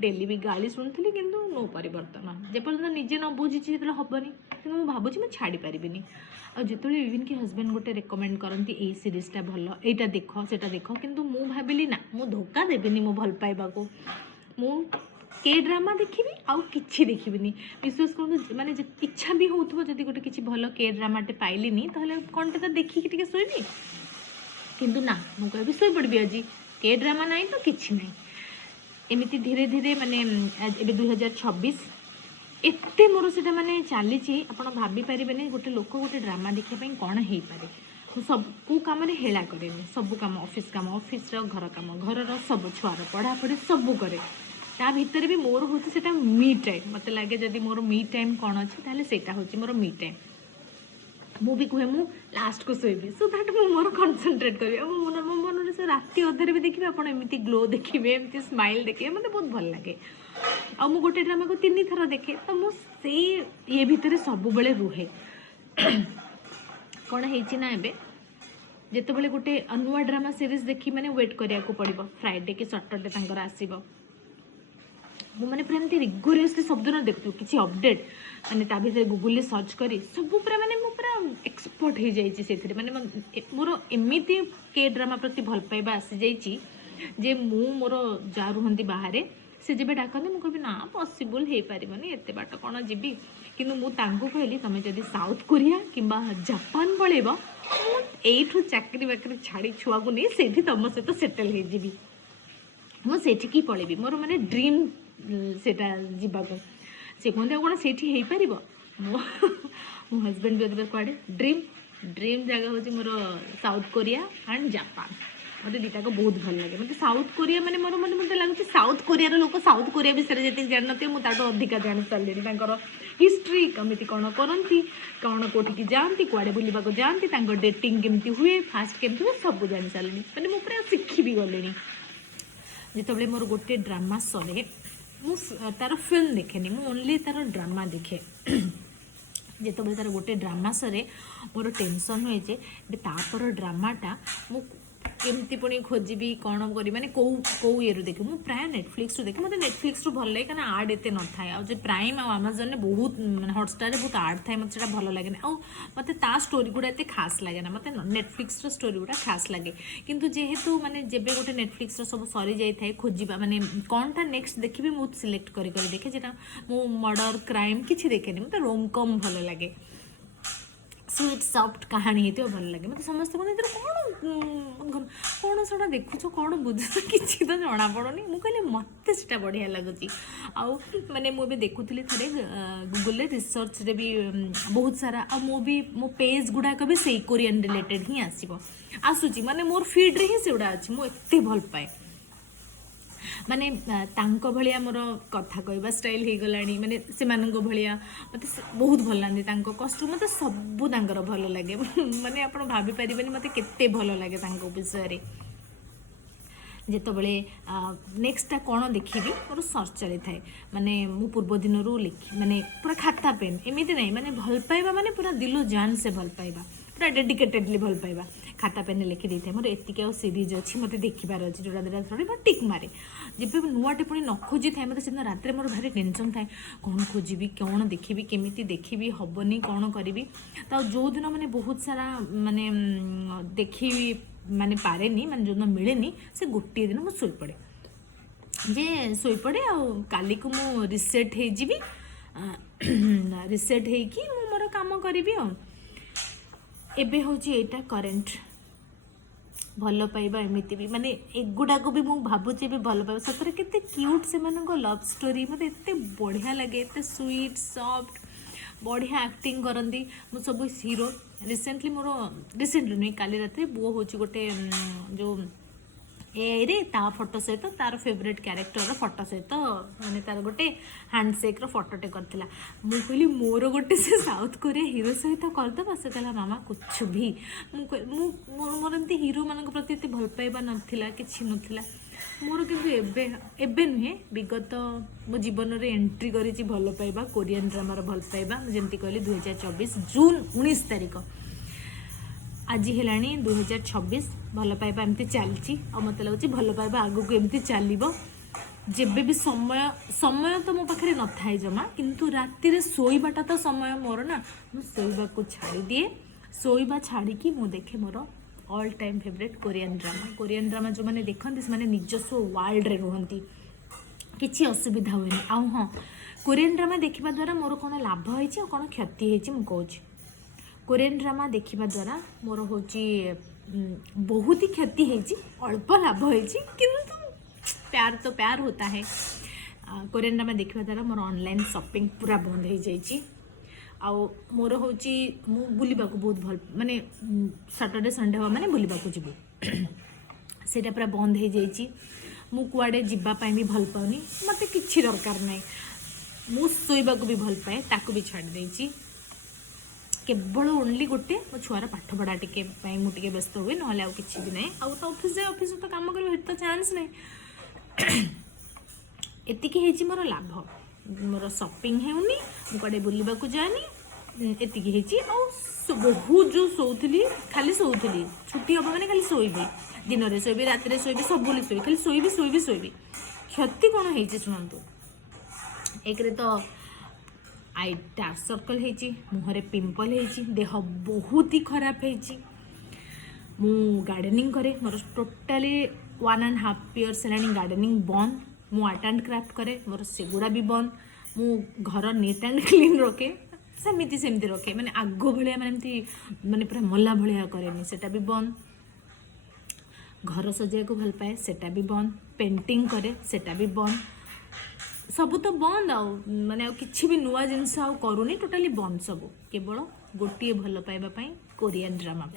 Daily भी गाली शुणुली कि नो परिवर्तन जेपर्यंत निजे न बुझी जो हेनी कि मुझे भावुँ मैं छाड़ी पारिनी आते इवन कि हजबैंड गोटे रेकमेंड करती यही सीरीजटा भल यहाँ देख सेटा देख किंतु मु भाविली ना मु धोखा देविनी मो भल पाइबा को मु के ड्रामा देखी आउ कि देखिनी विश्वास कर माने इच्छा भी हो जदि गोटे किसी भल के ड्रामाटे पाइलिनी ताहले कौनटे तो देखिकी टिके शोइबी किंतु ना मु कहबी शोई पड़बी आज के ड्रामा ना तो किसी ना एमती धीरे धीरे माने एबे 2026 एते मोर से माने चली आपड़ भाभी पारे गोटे लोक गोटे ड्रामा देखापी कौन हो पारे सब कौ कम हेला कैनि सब कम ऑफिस घर कम घर सब छुआर पढ़ापढ़ी सब करे ता भितर भी मोर हूँ से मी टाइम मत लगे जदि मोर मी टाइम कौन अच्छे ताले सेटा हूँ मोर मी टाइम मु भी कहे मु लास्ट को शोबी सो दैट मु मोर कनसेंट्रेट करी मो मन से राति अधे भी देखिए आप एमती ग्लो देखिए एमती स्माइल देखिए मतलब बहुत भल लगे आ मु गोटे ड्रामा को 3 थर देखे तो मुझे ये भितर सब बेले रुहे कौन है एबे जिते गोटे नुआ ड्रामा सीरीज देखी मैंने वेट करिया को पड़ो फ्राइडे कि सैटरडे तांकर आसीबो मैंने पूरा एमती रिगोरियसली सब दिन देखु किसी अपडेट मैंने ता भीतर गूगल सर्च करी सब पूरा माने मु पूरा एक्सपर्ट हो जाइए से माने मोर एमती के ड्रामा प्रति भल पाइबा आसी जाइए जे मु मोर जा रुहंती बाहर से जब डाकते मुझे कहबी ना पॉसिबल हो पारनी एत बाट कौन जीवी कि मुझे कहली तुम जब साउथ कोरिया कि जापान पलैब यू चाकरी बाकरी छाड़ी छुआ को नहीं से तुम सहित सेटल मुझे पलैबी मोर माने ड्रीम सेटा जीवाको से कहते कौन से पार मो हजबैंड भी अदर कड़े ड्रीम जगह हूँ मोर साउथ कोरिया एंड जापान मतलब दीटा को बहुत भल लगे मतलब साउथ कोरिया माने मोर मन मत लगुच साउथ कोरियार लोक साउथ कोरिया विषय जी जान थे मुझे अधिका जानी सारे हिस्ट्री कमिटी कौन करती कौन कौटिकी जाती कुआड़े बुलवाक जाती डेटिंग केमती हुए फास्ट केमती हुए सब जानी सारे मैंने मुझे पूरा शिखी भी गली जिते मोर गोटे ड्रामा सरे मु तार फिल्म देखेनि मु ओनली तार ड्रामा देखे जिते तार गोटे ड्रामा सरे मोर टेंशन हुए जे तापर ड्रामाटा मु केमती पुणी खोजी कौन करी माने कौ कौ ये देखे मुझे प्राय नेटफ्लिक्स देखे मतलब नेटफ्लिक्स भल लगे कहीं आड एत न था जो प्राइम आमाजन ने बहुत हटस्टार बहुत आड थाए मतलब से भल लगे मत स्टोरी गुड़ा एत खास लगे ना मतलब नेटफ्लिक्स स्टोरी गुड़ा खास लगे किंतु जेहेतु माने जेबे गोटे नेटफ्लिक्स सब सरी जाए खोजा माने कौनटा नेक्स्ट देखी मुझे सिलेक्ट कर देखे जेटा मु मर्डर क्राइम किसी देखे मतलब रोमकम भल लगे स्वीट सॉफ्ट कहानी होती भल लगे मतलब समस्त कौन कौन से देखुच कौन बुझुच किसी तो जना पड़ोनी मुझे कहली मत से बढ़िया लगुच आउ मैंने मुझे देखुली थे गूगल रिसर्च रे भी बहुत सारा मो पेज गुड़ाक भी से कोरियन रिलेटेड ही आसूची माने मोर फीड रे ही से गुड़ा अच्छी मुझे भल पाए माने तांको भलिया मोर कथा कहवा स्टाइल हो गलानी माने से मानंको भलिया मते बहुत भल लांदी तांको कष्ट मते सब तांकर भल लगे माने आपण भाभी परिबेनी मते केते भल लगे तांको विषय रे जेतबेले नेक्स्टा कौन देखी मोर सर्च चली थाए माने मु पूर्व दिन लिखी माने पूरा खाता पेन एमती नहीं माने भल पाइबा माने पूरा दिलो जान से भल पाइबा पूरा डेडिकेटेडली भल पाइबा खाता पेन लिखी देते मोर एतिक सीरीज अच्छी मत देखार अच्छे जोड़ा दुटा थोड़ी टिक मारे जब नुआटे पुणी न खोजी थाए मतलब से रात मोर भारी टेंशन थाए कौन खोजी कौन देखी केमी देखी हेनी कौन करी तो जो दिन मैंने बहुत सारा माने देखी माने पारे माने जो दिन मिले से गोटे दिन मुझे शोपड़े जे शोपड़े आली को मु रिसेट हो रिसेट हो मोर काम करी एबे हूँ एटा करेन्ट भल पाइबा एमती भी माने एगुड़ाक भी मुझे भावुचे भी भल पाइबा सतरे केते क्यूट से लव स्टोरी मत एत बढ़िया लगे एत स्वीट सॉफ्ट बढ़िया एक्टिंग करती मु सब हीरो रिसेंटली मोर रिसेंटली नुहे काली रात बो हूँ गोटे जो ए रे ता फोटो सहित तार फेवरेट क्यारेक्टर फोटो सहित माने तार गोटे हैंडसेक फोटोटे करथिला मु कहली मोर गोटे से साउथ कोरिया हीरो सहित करदबा से कहला मामा कुछ भी मोर एमती हीरो मान प्रति एत भल पाइबा नथिला किछि नथिला मोर किंतु एबे नुहे विगत मो जीवन रे एंट्री करिछि भल पाइबा कोरियन ड्रामार भल पाइबा जेमती कहली 2024 जून 19 तारिख आज है 2026 भल पाइबा एमती चलती मत लगुच भल पाइबा आगू एमती चलो जेबे भी समय समय तो मो पाखे न थाए जमा किंतु राति रे सोईबाटा तो समय मोर ना मु सोईबा को छाड़ी दिए सोईबा छाड़ी की मु देखे मोर all time favourite Korean drama जो मैंने देखते से मैंने निजस्व वर्ल्ड रे रुहंती किसी असुविधा हुए आ हाँ कोरियन ड्रामा देखा द्वारा मोर कौन लाभ होती और कौन क्षति होती मु कहूँ कोरियन ड्रामा देखा द्वारा मोर हूँ बहुत ही क्षति होती अल्प लाभ होती किंतु प्यार तो प्यार होता है कोरियन ड्रामा देखा द्वारा मोर ऑनलाइन शॉपिंग पूरा बंद हो जाइए आउ मोर हूँ बुलवा बहुत भल माने सैटरडे संडे हम मैंने बुलवा जीवु सेटा पूरा बंद हो जाइए मु कुआडे जीवाई भी भल पाऊनी मत कि दरकार ना मु शोवा भी भल पाए ताकू भी छाड़ देची केवल ओनली गोटे मो छुआर पाठ पढ़ा टे मुझे व्यस्त हुए ना कि भी ना आउ तो ऑफिस तो काम कर तो चांस ना एतिकी मोर लाभ मोर शॉपिंग होनी मुझे बुलवा जानी एतिकी बहुत जो सोली खाली सोली छुट्टी हम मैंने खाली शोबी दिन में शोबी रात शोबी सब शोबी खाली शोबी क्षति कौन है शुणु एक तो आई डार्क सर्कल होती मुहरे पिंपल होती देह बहुत ही खराब होती मु गार्डनिंग करे मोर टोटाली 1.5 years है गार्डनिंग बंद मु आर्ट एंड क्राफ्ट करे मोर सेगुड़ा भी बंद मु घर नीट एंड क्लीन रखे सेमती रखे मैंने आग भाया मैंने पूरा मल्ला भाया कैनि सेटा भी बंद घर सजाया को भल पाए सेटा भी बंद पेंटिंग करे सेटा भी बंद सब तो बंद माने किसी भी नुआ जिनस करूनी टोटाली बंद सब केवल गोटे भल पाइबा कोरियन ड्रामा।